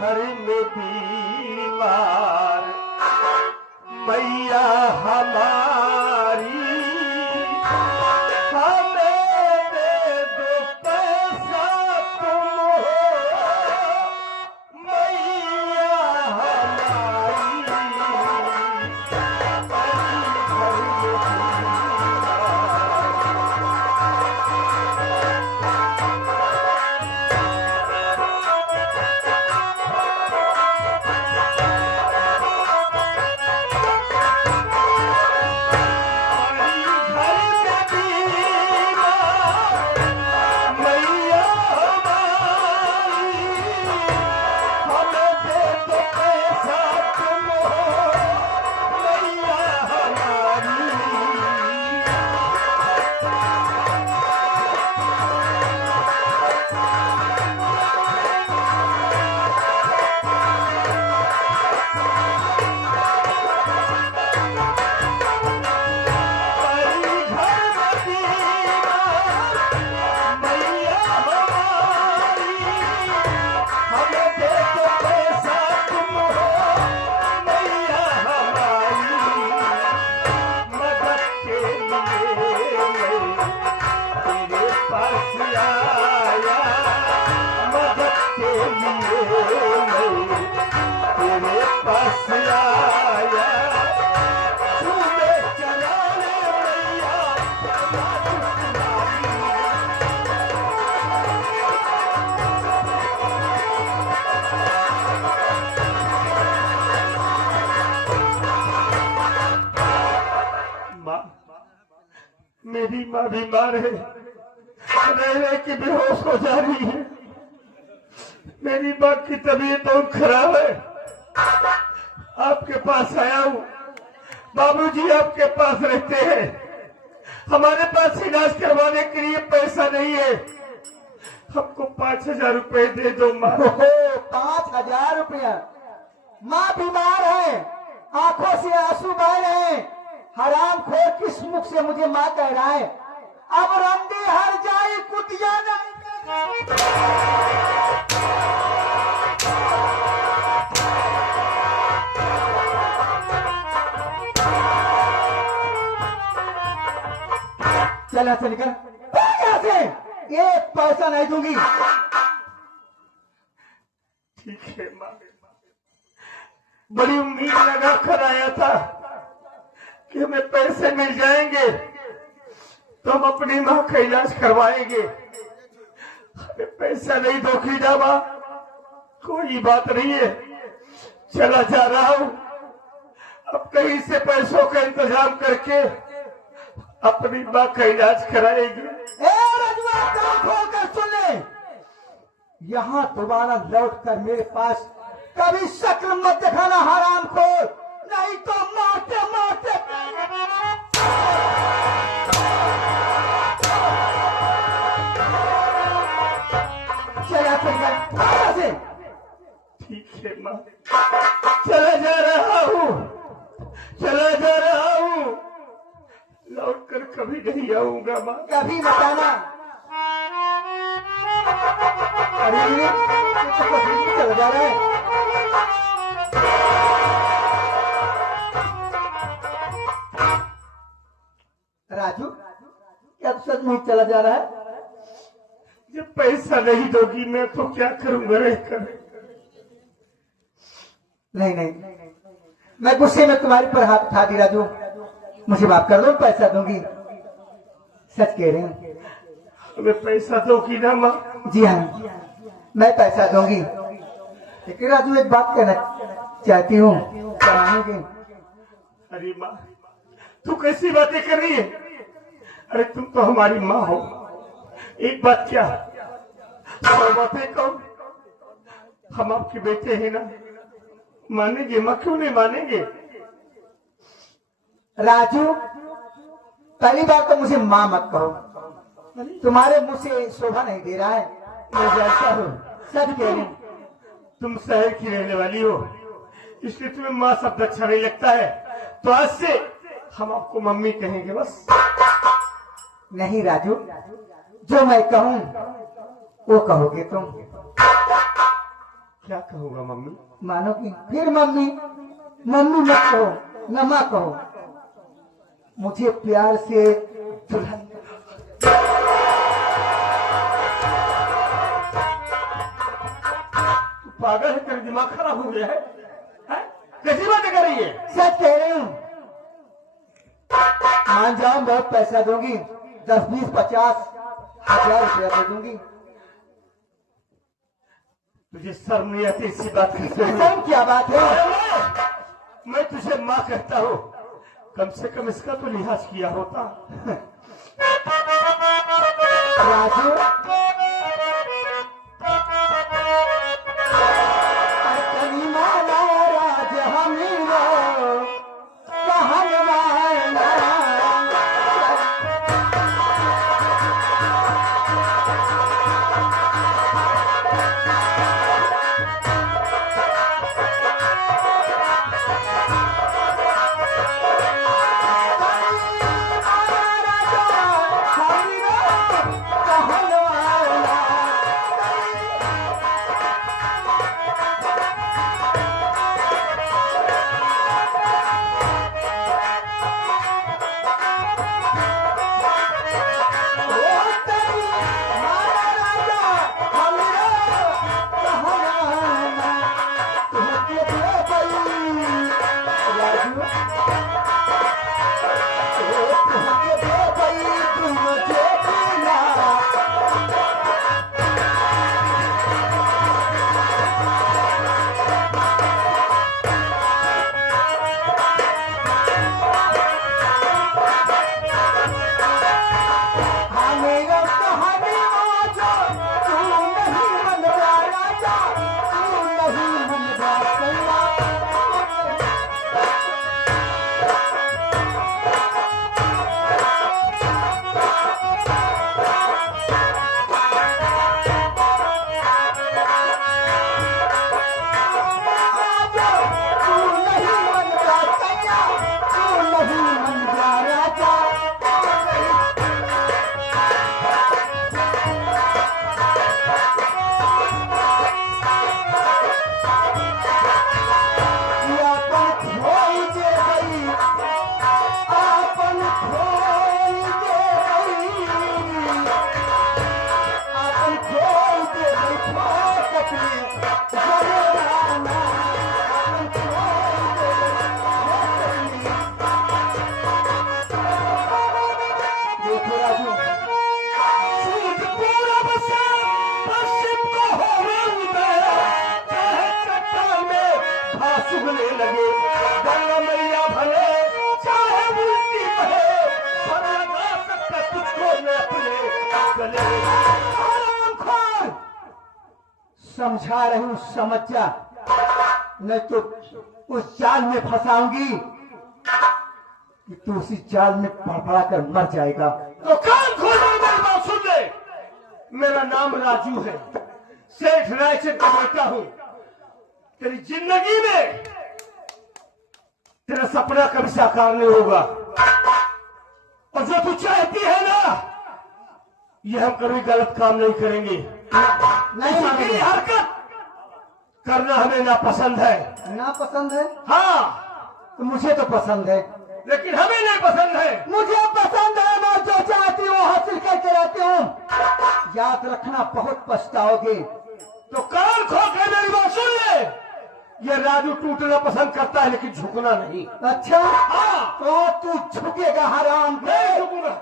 घर में बीमार मैया हमारी हमें दे दो पैसा तुम हो मैया हमारी मेरी माँ बीमार है, रह के बेहोश हो जा रही है। मेरी माँ की तबीयत बहुत खराब है। आपके पास आया हूँ। बाबूजी आपके पास रहते हैं। हमारे पास इलाज करवाने के लिए पैसा नहीं है। हमको 5,000 रुपए दे दो माँ। 5,000 रुपया? माँ बीमार है, आंखों से आंसू बह रहे हैं। हरामखोर किस मुख से मुझे माँ कह रहा है? अब रंडी हर जाए कुटिया नहीं। चला चल कर यहाँ से, ये पैसा नहीं दूंगी। ठीक है माँ, बड़ी उम्मीद लगा कर आया था कि हमें पैसे मिल जाएंगे तो हम अपनी माँ का इलाज करवाएंगे। हमें पैसा नहीं दोगी ना माँ, कोई बात नहीं है, चला जा रहा हूँ। अब कहीं से पैसों का इंतजाम करके अपनी माँ का इलाज कराएंगे। रजुआ, कान खोल कर सुन ले, यहाँ दोबारा लौट कर मेरे पास कभी शक्ल मत दिखाना हरामखोर, नहीं तो मारते मारते। चला चल से। ठीक है माँ, चला जा रहा हूँ, चला जा रहा हूँ। लौट कर कभी नहीं आऊंगा माँ। कभी मत आना। अरे चला जा रहा है। राजू, क्या सच में चला जा रहा है? जब पैसा नहीं दोगी मैं तो क्या करूंगा रहकर। नहीं नहीं, मैं गुस्से में तुम्हारे पर हाथ उठा दी राजू, मुझे माफ कर दो, पैसा दूंगी। सच कह रहे हैं। हमें पैसा दोगी ना माँ? जी हाँ, मैं पैसा दूंगी। लेकिन राजू एक बात कहना चाहती हूँ। अरे माँ, तू कैसी बातें कर रही है? अरे तुम तो हमारी माँ हो। एक बात क्या, और बातें कहो, हम आपके बेटे हैं ना, मानेंगे माँ, क्यों नहीं मानेंगे? राजू, पहली बात तो मुझे माँ मत कहो, तुम्हारे मुंह से शोभा नहीं दे रहा है। मैं जानता हूँ, सच कह रही। तुम शहर की रहने वाली हो, इसलिए तुम्हें माँ शब्द अच्छा नहीं लगता है, तो आज से हम आपको मम्मी कहेंगे बस। नहीं राजू, जो मैं कहूँ वो कहोगे तुम। क्या कहूँगा मम्मी? मानो कि फिर मम्मी मम्मी मत कहो, नमा कहो, मुझे प्यार से दुल्हन। पागल है, तेरा दिमाग खराब हो गया है? कैसी बातें कर रही है? सच कह रही हूँ। मान जाओ बहुत पैसा दूंगी, 10, 20, 50,000 रुपया दे दूंगी। तुझे शर्म नहीं आती इसी बात की? शर्म क्या बात है? मैं तुझे माँ कहता हूँ, कम से कम इसका तो लिहाज किया होता। राजू, राज हमीरो कहनवाना। चुगने लगे गंगा मैया भले चाहे उल्टी बहे, पर लगा सकता तुझको न अपने गले। समझा रही हूँ, समझ जा, नहीं तो उस जाल में फंसाऊंगी कि तू उसी जाल में फड़फड़ा कर मर जाएगा। तो कान खोल मेरी बात सुन ले। मेरा नाम राजू है, सेठ रायचंद का बेटा हूँ। तेरी जिंदगी में तेरा सपना कभी साकार नहीं होगा, और जो तू चाहती है ना, ये हम कभी गलत काम नहीं करेंगे। नहीं तेरी हरकत करना हमें नापसंद है। ना पसंद है? हाँ, तो मुझे तो पसंद है, लेकिन हमें नहीं पसंद है। मुझे पसंद है। मैं जो चाहती हूँ हासिल करके रहती हूँ। याद रखना, बहुत पछताओगे। तो कान खोल कर मेरी बात सुन ले। ये राजू टूटना पसंद करता है, लेकिन झुकना नहीं। अच्छा, हाँ, तो तू झुकेगा हराम के? नहीं झुकूंगा।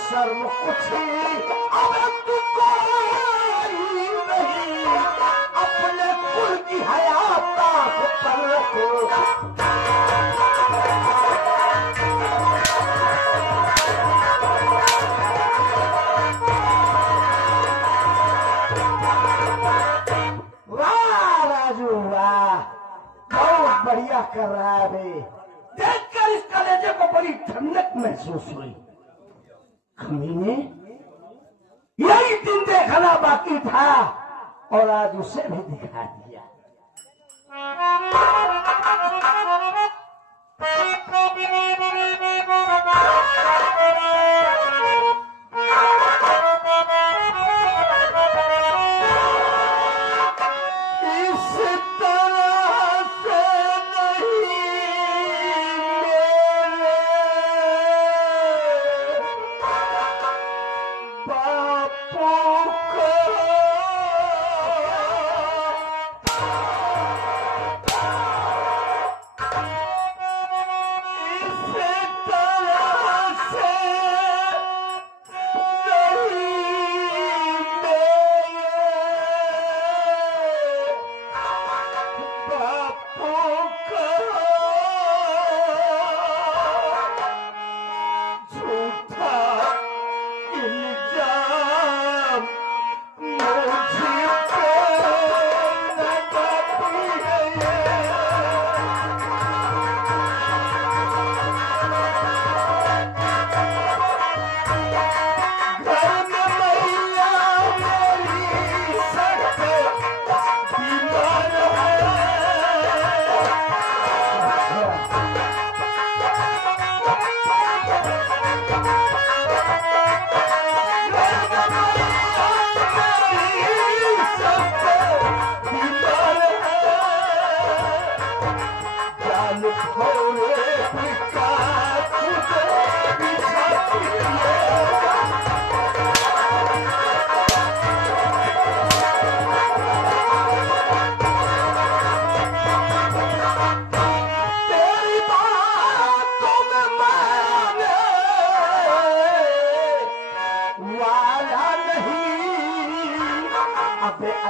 शर्म कुछ अब तुमको नहीं, अपने कुल की हयात पर रखो। कर रहा है बे? देखकर इस कलेजे को बड़ी ठंडक महसूस हुई। कमीने, यही दिन देखना बाकी था और आज उसे भी दिखा दिया।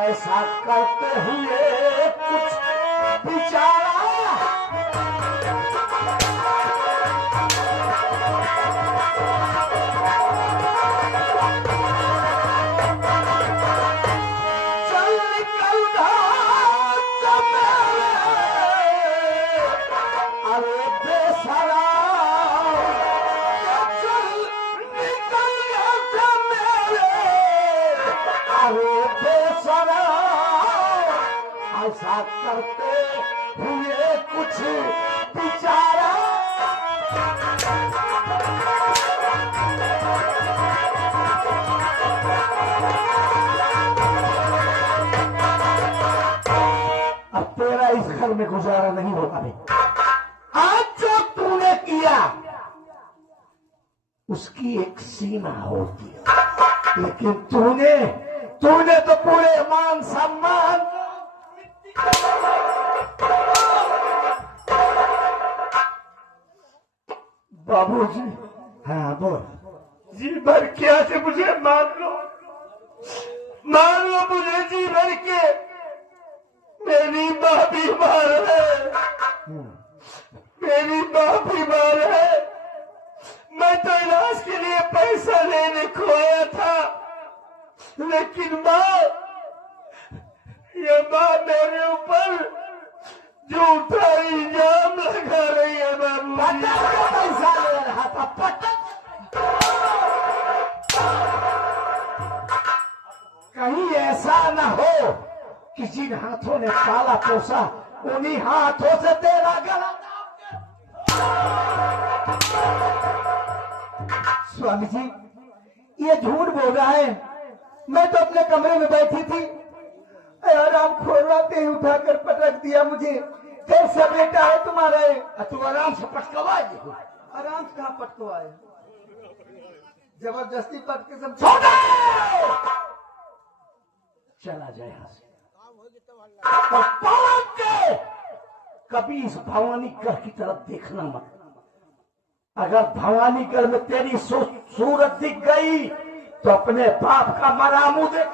ऐसा करते हुए कुछ बिचारा चल निकल अरे बेसरा चल निकल अरे बेसरा ऐसा करते हुए कुछ बिचारा अब तेरा इस घर में गुजारा नहीं होगा बे। आज जो तूने किया उसकी एक सीमा होती है, लेकिन तूने तो पूरे मान सम्मान बाबूजी, हाँ बोल। जी भर के से मुझे मान लो मुझे जी भर के। मेरी माँ बीमार है, मेरी माँ बीमार है। मैं तो इलाज के लिए पैसा लेने को आया था, लेकिन माँ, ये माँ मेरे ऊपर झूठा इल्जाम लगा रही है। बाबू पैसा ले रहा था पटक। कहीं ऐसा न हो कि जिन हाथों ने पाला पोसा उन्हीं हाथों से तेरा गला। स्वामी जी, ये झूठ बोल रहा है। मैं तो अपने कमरे में बैठी थी, आराम खोलवाते ही उठाकर पटक दिया मुझे। कैसा बेटा है तुम्हारा? तू आराम से पटकवाए। आराम से कहाँ पटकवाए? जबरदस्ती पटके सब चला जाए यहाँ से और पलट के कभी इस भवानीगढ़ की तरफ देखना मत। अगर भवानीगढ़ में तेरी सूरत दिख गई तो अपने बाप का मरा मुंह देख।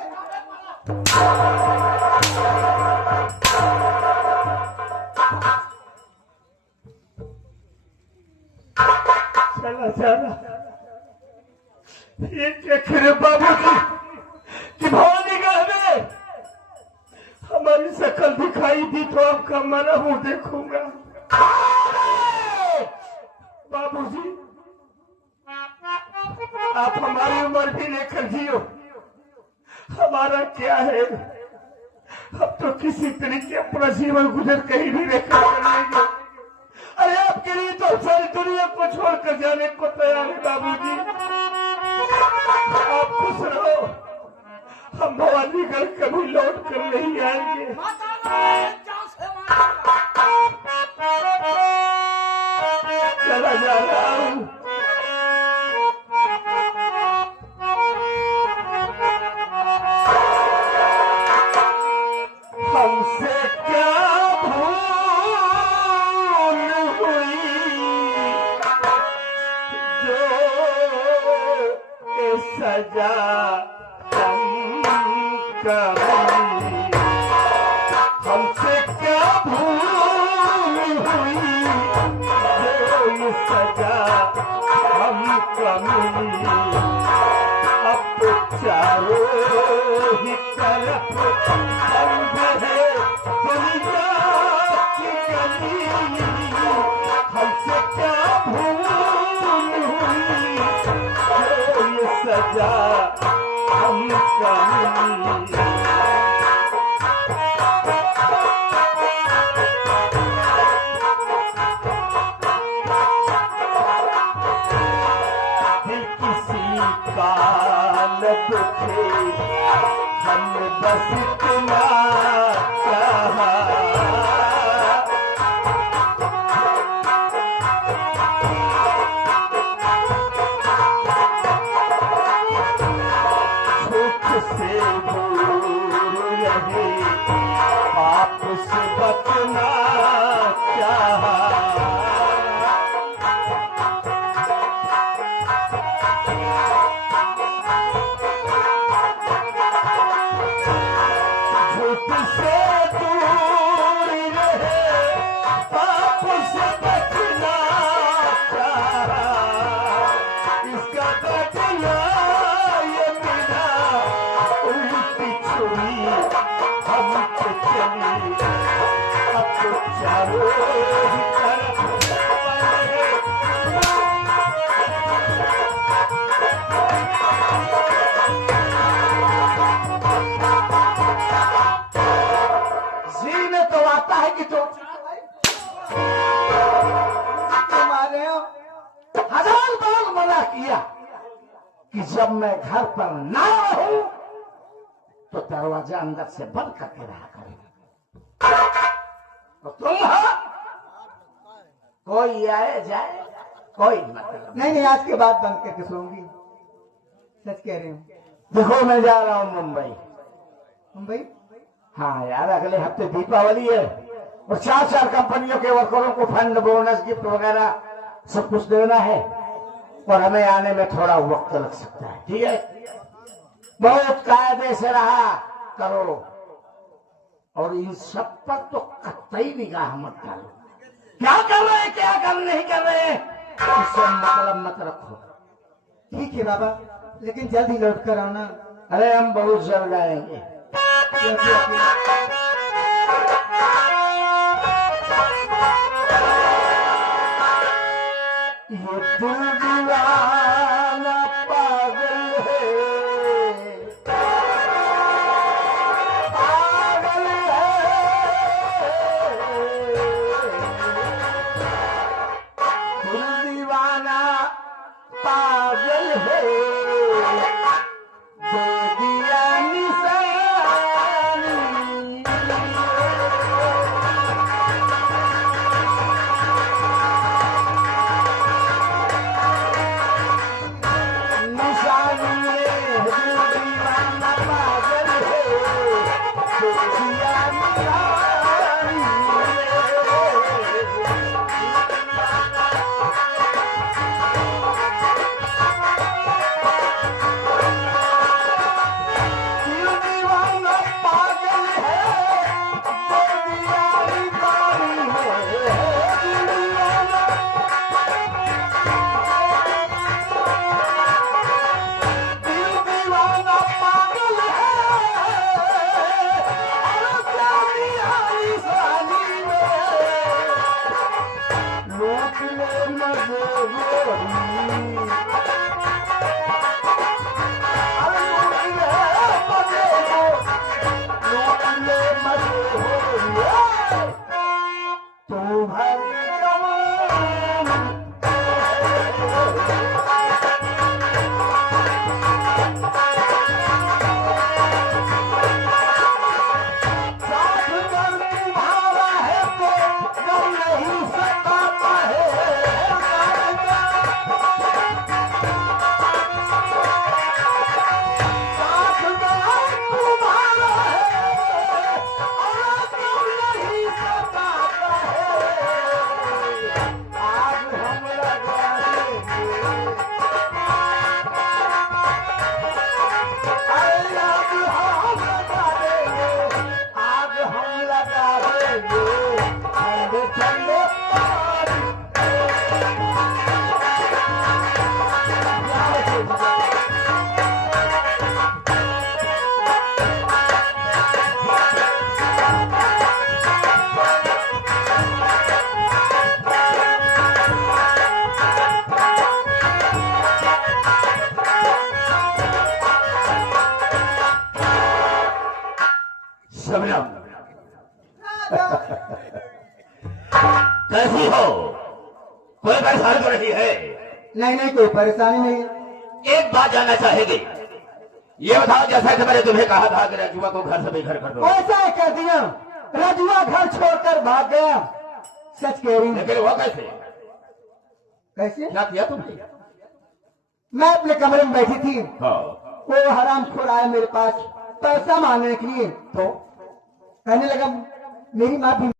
चला ये देखे बाबूजी कि भवानीगढ़ में हमारी शक्ल दिखाई दी तो आपका मरा मुंह देखूंगा। बाबूजी, आप हमारी उम्र भी लेकर जियो, हमारा क्या है, अब तो किसी तरीके अपना जीवन गुजर कहीं भी लेकर कर लेंगे। अरे आपके लिए तो सारी दुनिया को छोड़कर जाने को तैयार है बाबूजी। आप खुश रहो, हम भवानीगढ़ कभी लौट कर नहीं आएंगे। चला जा रहा हूँ। हमसे क्या भूल हुई जो ये सजा हमसे क्या भूल हुई जो ये सजा हमको मिली। अब तो चारों ही तरफ बंद है दुनिया की गली। हमसे क्या भूल हुई जो ये सजा हमको मिली। दिल किसी का न दुखे, हमने बस इतना चाहा। सुख से दूर रहे, पाप से बचना चाहा। झूठ से दूर रहे, पाप से बचना चाहा। इसका बदला ये मिला, उल्टी छुरी हमसे चली। अब तो चारों ही तरफ जी में तो आता है कि तुम तुम्हारे हजार बार मना किया कि जब मैं घर पर ना रहूं तो दरवाजा अंदर से बंद करके रहा करें। तो तुम हो, कोई आए जाए कोई मतलब नहीं नहीं, आज के बाद बंद करके सोऊंगी, सच कह रही हूँ। देखो मैं जा रहा हूँ मुंबई। मुंबई? हाँ यार, अगले हफ्ते दीपावली है और 4 कंपनियों के वर्करों को फंड, बोनस, गिफ्ट वगैरह सब कुछ देना है और हमें आने में थोड़ा वक्त लग सकता है। ठीक है, बहुत कायदे से रहा करो और इन सब पर तो कतई निगाह मत डालो। क्या कर रहे हैं, क्या कर नहीं कर रहे हैं, इससे मतलब मत रखो। ठीक है बाबा, लेकिन जल्द ही लौट कर आना। अरे हम बहुत जल्द आएंगे। ये दिल दीवाना पागल है, पागल है। दिल दीवाना पागल है, दे दिया निशानी। शबनम, कैसी हो? कोई परेशानी तो नहीं है? नहीं नहीं, कोई परेशानी नहीं। एक बात जानना चाहेगी, ये बताओ, जैसा कि मैंने तुम्हें कहा था कि रजुआ को घर से बेघर कर दो, ऐसा ही कर दिया, रजुआ घर छोड़कर भाग गया। सच कह रही हूँ। लेकिन वो कैसे? कैसे? क्या किया तुमने? मैं अपने कमरे में बैठी थी, हाँ, वो हराम खोर आया मेरे पास पैसा मांगने के लिए। तो कहने लगा मेरी माँ भी